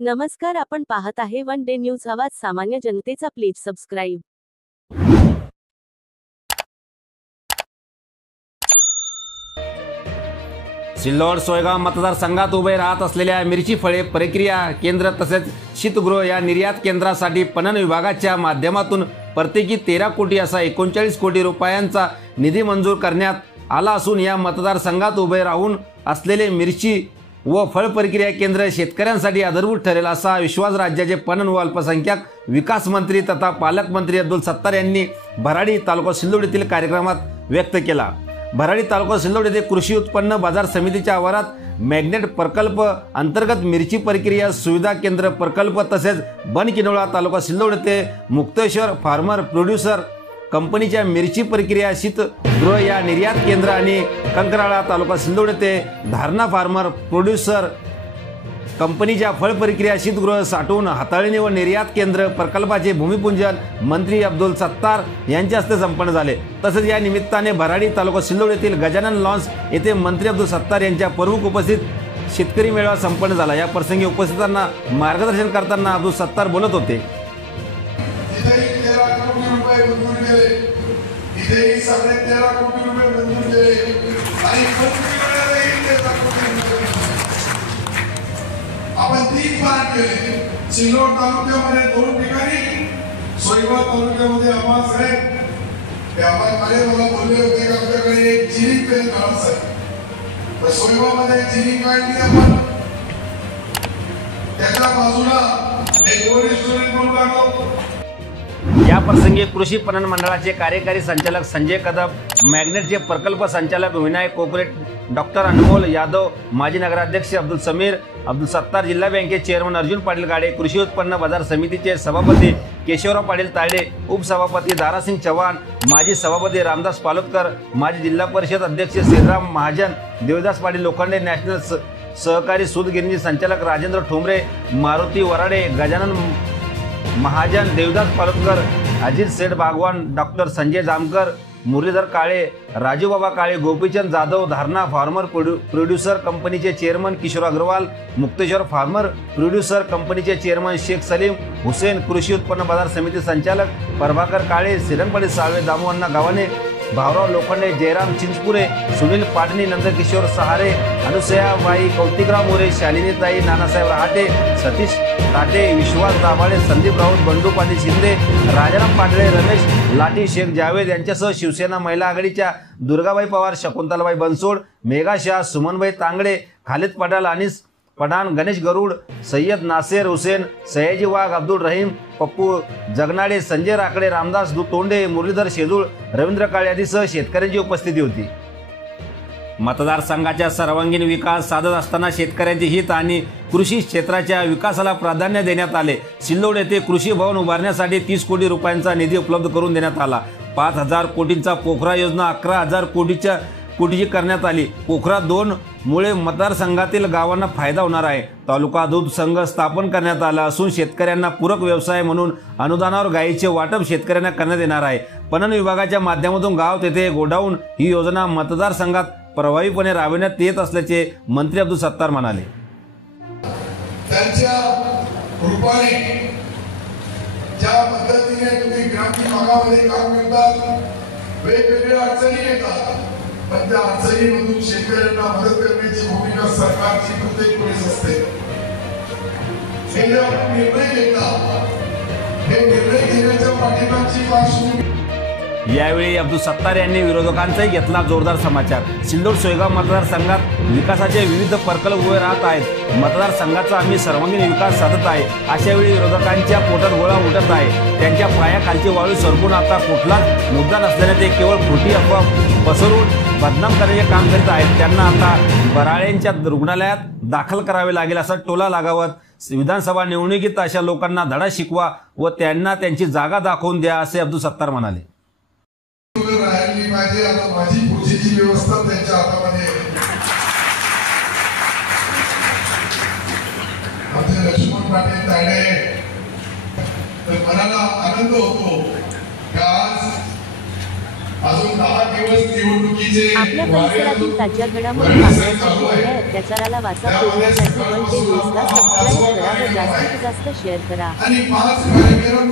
नमस्कार, आपण पाहत आहे वन डे न्यूज आवाज सामान्य जनतेचा. Please subscribe. सिल्लोड सोयगाव मतदारसंघात उभे राहत असलेल्या मिरची फळे प्रक्रिया केंद्र तसेच शीतगृह या निर्यात केंद्रासाठी पणन विभागाच्या माध्यमातून प्रत्येकी 13 कोटी असा 39 कोटी रुपयांचा निधी मंजूर करण्यात आला असून या मतदारसंघात उभे राहून असलेले मिरची व फळ प्रक्रिया केंद्र शेतकऱ्यांसाठी आधारभूत ठरेल असा विश्वास राज्याचे पणन व अल्पसंख्याक विकास मंत्री तथा पालकमंत्री अब्दुल सत्तार यांनी भराडी तालुका सिल्लोड येथील कार्यक्रमात व्यक्त केला. भराडी तालुका सिल्लोड येथे कृषी उत्पन्न बाजार समितीच्या आवारात मॅग्नेट प्रकल्प अंतर्गत मिरची प्रक्रिया सुविधा केंद्र प्रकल्प तसेच बनकिनोळा तालुका सिल्लोड येथे मुक्तेश्वर फार्मर प्रोड्युसर कंपनीच्या मिरची प्रक्रिया शीतगृह या निर्यात केंद्र आणि कंकराळा तालुका सिल्लोड येथे धारणा फार्मर प्रोड्युसर कंपनीच्या फळ प्रक्रिया शीतगृह साठवून हाताळणी व निर्यात केंद्र प्रकल्पाचे भूमिपूजन मंत्री अब्दुल सत्तार यांच्या हस्ते संपन्न झाले. तसेच या निमित्ताने भराडी तालुका सिल्लोड येथील गजानन लॉन्स येथे मंत्री अब्दुल सत्तार यांच्या प्रमुख उपस्थित शेतकरी मेळावा संपन्न झाला. या प्रसंगी उपस्थितांना मार्गदर्शन करताना अब्दुल सत्तार बोलत होते. आपण 3 प्लॅन केले. सिल्लोड तालुक्यामध्ये 2 ठिकाणी, सोयगाव तालुक्यामध्ये आम्हाला साहेब मला बोलले होते की आपल्याकडे एक जिनिंग पेन काढायचं आहे. तर सोयगावमध्ये जिनिंग काढली आपण, त्याच्या बाजूला एक रेस्टॉरंट म्हणून टाकलो. या प्रसंगी कृषी पणन मंडळाचे कार्यकारी संचालक संजय कदम, मॅग्नेटचे प्रकल्प संचालक विनायक कोपरे, डॉक्टर अनमोल यादव, माजी नगराध्यक्ष अब्दुल समीर, अब्दुल सत्तार, जिल्हा बँकेचे चेअरमन अर्जुन पाटील गाडे, कृषी उत्पन्न बाजार समितीचे सभापती केशवराव पाटील तायडे, उपसभापती दारासिंग चव्हाण, माजी सभापती रामदास पालोदकर, माजी जिल्हा परिषद अध्यक्ष श्रीराम महाजन, देवदास पाटील लोखंडे, नॅशनल सहकारी सूत गिरणी संचालक Rajendra Thombre, Maruti Varade, Gajanan Mahajan, Devdas Palodkar, Ajit Seth Bagwan, doctor Sanjay Jamkar, Muralidhar Kale, Rajubaba Kale, Gopichand Jadhav, Dharana farmer producer कंपनीचे chairman Kishor Agrawal, Mukteshwar farmer producer कंपनीचे चेअरमन शेख सलीम हुसेन, कृषी उत्पन्न बाजार समिती संचालक प्रभाकर काळे, श्रीरंगपडी साळवे, दामोअण्णा गावाने, भाऊराव लोखंडे, जयराम चिंचपुरे, सुनील पाटणी, नंदकिशोर सहारे, अनुसयाबाई कौतिकराव मोरे, शालिनीताई, नानासाहेब रहाटे, सतीश ताटे, विश्वास दाभाळे, संदीप राऊत, बंडू पाटील शिंदे, राजाराम पाटळे, रमेश लाठी, शेख जावेद यांच्यासह शिवसेना महिला आघाडीच्या दुर्गाबाई पवार, शकुंतलाबाई बनसोड, मेघा शाह, सुमनबाई तांगडे, खालिद पठाण, अनिस पठाण, गणेश गरुड, सय्यद नासेर हुसेन, सयाजी वाघ, अब्दुल रहीम, पप्पू जगनाडे, संजय राकडे, रामदास तोंडे, मुरलीधर शेजूळ, रवींद्र काळे आदीसह शेतकऱ्यांची उपस्थिती होती. मतदारसंघाचा सर्वांगीण विकास साधत असताना शेतकऱ्यांचे हित आणि कृषी क्षेत्राच्या विकासाला प्राधान्य देण्यात आले. सिल्लोड येथे कृषी भवन उभारण्यासाठी 30 कोटी रुपयांचा निधी उपलब्ध करून देण्यात आला. 5,000 कोटींचा पोखरा योजना 11,000 कोटीची करण्यात आली. पोखरा 2 मुळे मतदारसंघातील गावांना फायदा होणार आहे. तालुका दूध संघ स्थापन करण्यात आला असून शेतकऱ्यांना पूरक व्यवसाय म्हणून अनुदानावर गायीचे वाटप शेतकऱ्यांना करण्यात येणार आहे. पणन विभागाच्या माध्यमातून गाव तेथे गोडाऊन ही योजना मतदारसंघात प्रभावीपणे राबविण्यात येत असल्याचे मंत्री अब्दुल सत्तार म्हणाले. त्यांच्या रूपाने ज्या पद्धतीने तुम्ही ग्रामीण भागामध्ये काम करतात, वेगवेगळ्या अडचणी येतात, पण त्या अडचणीमधून शेतकऱ्यांना मदत करण्याची भूमिका सरकारची प्रत्येक वेळेस असते. हे जे आपण निर्णय घेतात, हे निर्णय घेण्याच्या पाठीमागची पार्श्वभूमी. यावेळी अब्दुल सत्तार यांनी विरोधकांचाही घेतला जोरदार समाचार. सिल्लोड सोयगाव मतदारसंघात विकासाचे विविध प्रकल्प उभे राहत आहेत. मतदारसंघाचा आम्ही सर्वांगीण विकास साधत आहे. अशावेळी विरोधकांच्या पोटात गोळा उठत आहे. त्यांच्या पायाखालची वाळू सरकून आता कुठलाच मुद्दा नसल्याने ते केवळ खोटी अफवा पसरवून बदनाम करण्याचे काम करीत आहेत. त्यांना आता बराळेंच्या रुग्णालयात दाखल करावे लागेल असा टोला लागावत विधानसभा निवडणुकीत अशा लोकांना धडा शिकवा व त्यांना त्यांची जागा दाखवून द्या असे अब्दुल सत्तार म्हणाले. राहिली पाहिजे. आता माझी पुढची व्यवस्था त्यांच्या हातामध्ये. आमचे लक्ष्मण पाटील तायडे, तर मनाला आनंद होतो की आज अजून 10 दिवस निवडणुकीचे आपल्या वारे परिसरातील अजून ताज्या घडामोडी बरेचसे पाहण्यासाठी चालू आहे. अन्याय अत्याचाराला वाचा त्यामध्ये फोडण्यासाठी वन डे सगळ्यात न्यूजला पाचवा सबस्क्राईब करा व कार्यक्रम आहे. जास्तीत जास्त शेअर करा. आणि 5 कार्यक्रम